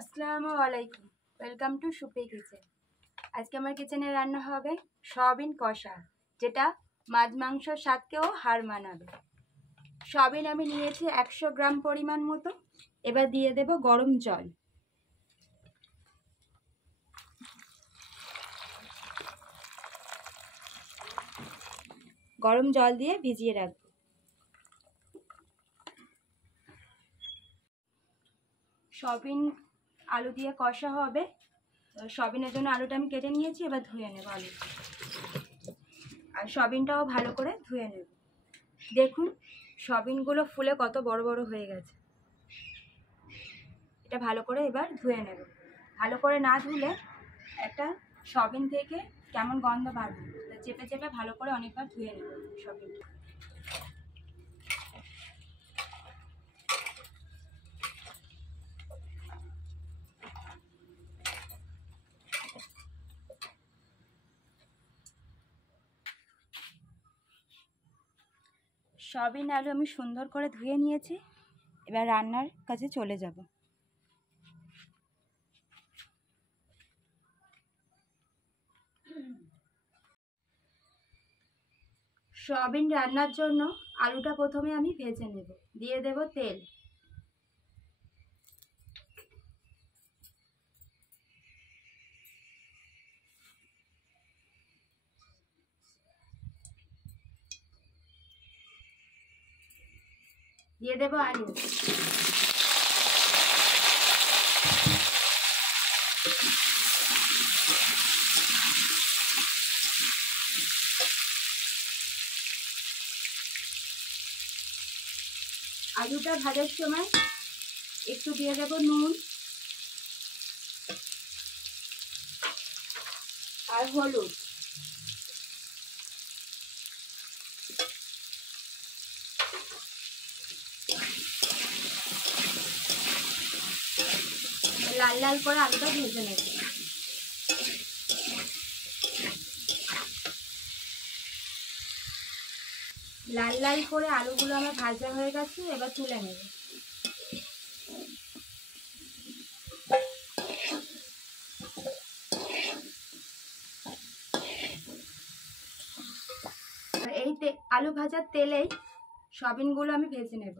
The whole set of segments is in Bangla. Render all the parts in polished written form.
আসসালামু আলাইকুম, ওয়েলকাম টু সুপি কিচেন। আজকে আমার কিচেনে রান্না হবে সয়াবিন কষা, যেটা মাছ মাংসর স্বাদকেও হার মানাবে। সয়াবিন আমি নিয়েছি 100 গ্রাম পরিমাণ মতো। এবার দিয়ে দেব গরম জল। গরম জল দিয়ে ভিজিয়ে রাখবো। সয়াবিন আলু দিয়ে কষা হবে। সয়াবিনের জন্য আলুটা আমি কেটে নিয়েছি, এবার ধুয়ে নেব আলু, আর সয়াবিনটাও ভালো করে ধুয়ে নেব। দেখুন সয়াবিনগুলো ফুলে কত বড় বড় হয়ে গেছে। এটা ভালো করে এবার ধুয়ে নেব। ভালো করে না ধুলে একটা সয়াবিন থেকে কেমন গন্ধ বাড়বে, চেপে চেপে ভালো করে অনেকবার ধুয়ে নেব সয়াবিনটা। সয়াবিন আলু আমি সুন্দর করে ধুয়ে নিয়েছি। এবার রান্নার কাছে চলে যাব। সয়াবিন রান্নার জন্য আলুটা প্রথমে আমি ভেজে নেব। দিয়ে দেব তেল। দিয়ে দেব আলু। আলুটা ভাজার সময় একটু দিয়ে দেব নুন আর হলুদ। লাল লাল করে আলুটা ভেজে নেব। লাল লাল করে আলুগুলো আমার ভাজা হয়ে গেছে, এবার তুলে নেব। এই আলু ভাজার তেলেই সয়াবিনগুলো আমি ভেজে নেব।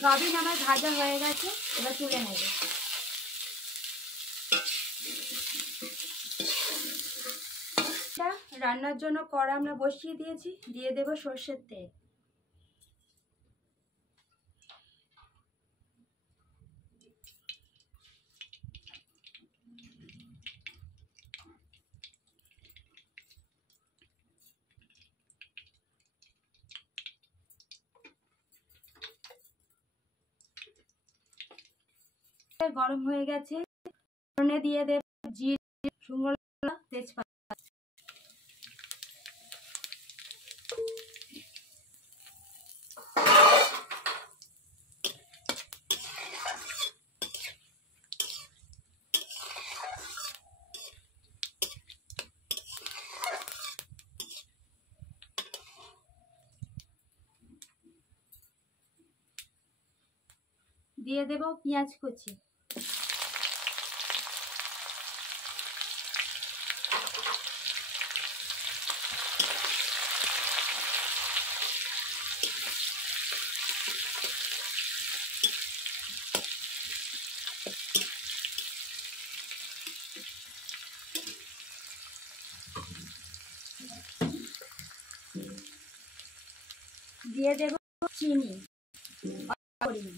সয়াবিন আমার ভাজা হয়ে গেছে, এবার তুলে নেব। রান্নার জন্য কড়া আমরা বসিয়ে দিয়েছি। দিয়ে দেব সর্ষের তেল। গরম হয়ে গেছে, ফোড়নে দিয়ে দেব জিরে, শুকনো লঙ্কা, তেজপাতা। দিয়ে দেব পেঁয়াজ কুচি। দিয়ে দেব চিনি পরিমাণ।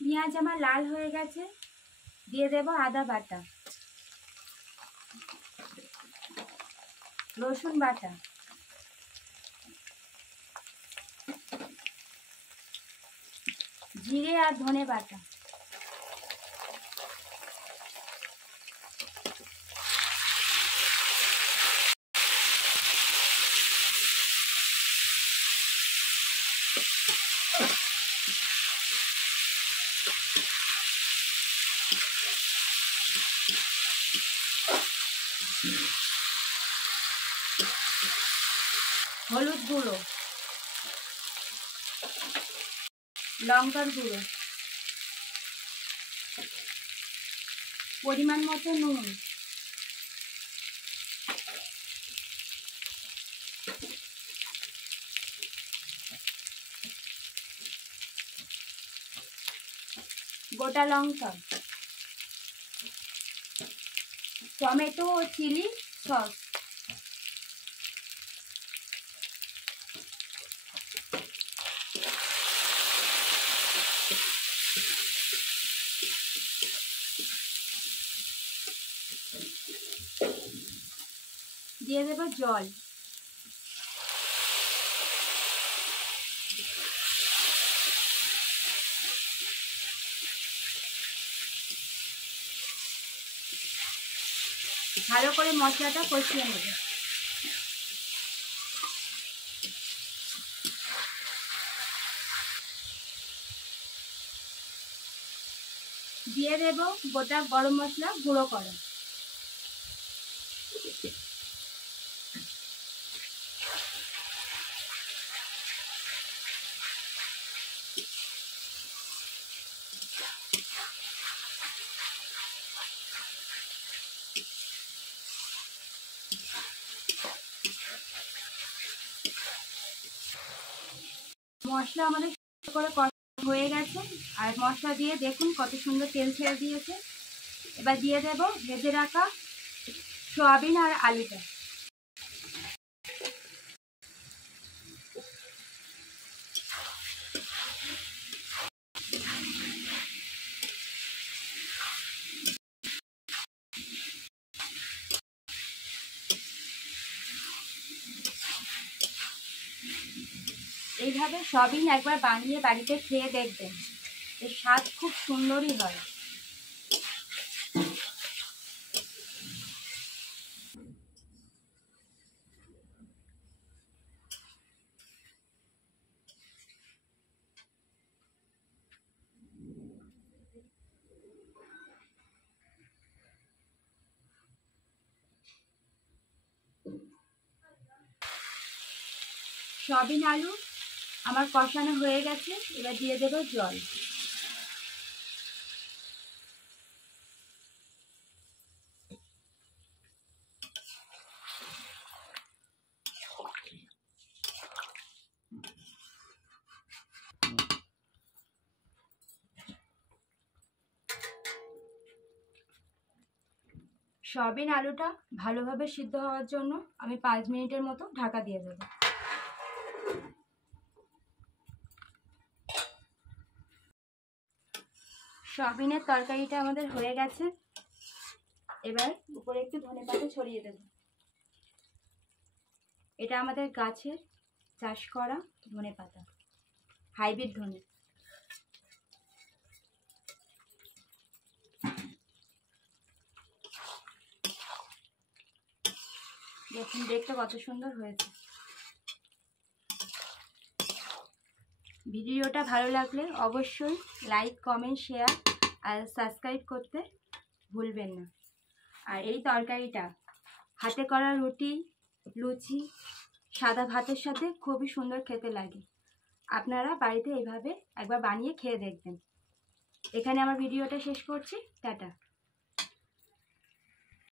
পেঁয়াজ আমার লাল হয়ে গেছে, দিয়ে দেব আদা বাটা, রসুন বাটা, জিরে আর ধনে বাটা, হলুদ গুঁড়ো, লঙ্কার গুঁড়ো, পরিমাণ মতো নুন, গোটা লঙ্কা, টমেটো ও চিলি সস, দিয়ে দেব জল, ভালো করে মশলাটা কষিয়ে নেব। দিয়ে দেব গোটা গরম মশলা গুঁড়ো করা, মশলা আমাদের করে হয়ে গেছে। আর মশলা দিয়ে দেখুন কত সুন্দর তেল ছেড়ে দিয়েছে। এবার দিয়ে দেব ভেজে রাখা সয়াবিন আর আলুটা। এইভাবে সয়াবিন একবার বানিয়ে বাড়িতে খেয়ে দেখবেন, এর স্বাদ খুব সুন্দরই হয়। সয়াবিন আলু আমার কষানো হয়ে গেছে, এবার দিয়ে দেব জল। সয়াবিন আলুটা ভালোভাবে সিদ্ধ হওয়ার জন্য আমি 5 মিনিটের মতো ঢাকা দিয়ে দেব। সয়াবিনের তরকারিটা আমাদের হয়ে গেছে, এবার উপরে একটু ধনেপাতা ছড়িয়ে দেব। এটা আমাদের গাছের চাষ করা ধনেপাতা, হাইব্রিড ধনে। দেখুন দেখতে কত সুন্দর হয়েছে। ভিডিওটা ভালো লাগলে অবশ্যই লাইক, কমেন্ট, শেয়ার আর সাবস্ক্রাইব করতে ভুলবেন না। আর এই তরকারিটা হাতে করা রুটি, লুচি, সাদা ভাতের সাথে খুবই সুন্দর খেতে লাগে। আপনারা বাড়িতে এইভাবে একবার বানিয়ে খেয়ে দেখবেন। এখানে আমার ভিডিওটা শেষ করছি। টাটা।